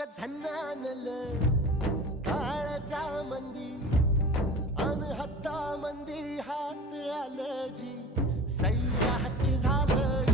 वाग झन्नानल काळजा मंदी अनहत्ता मंदी हात आलं जी सैराट झालं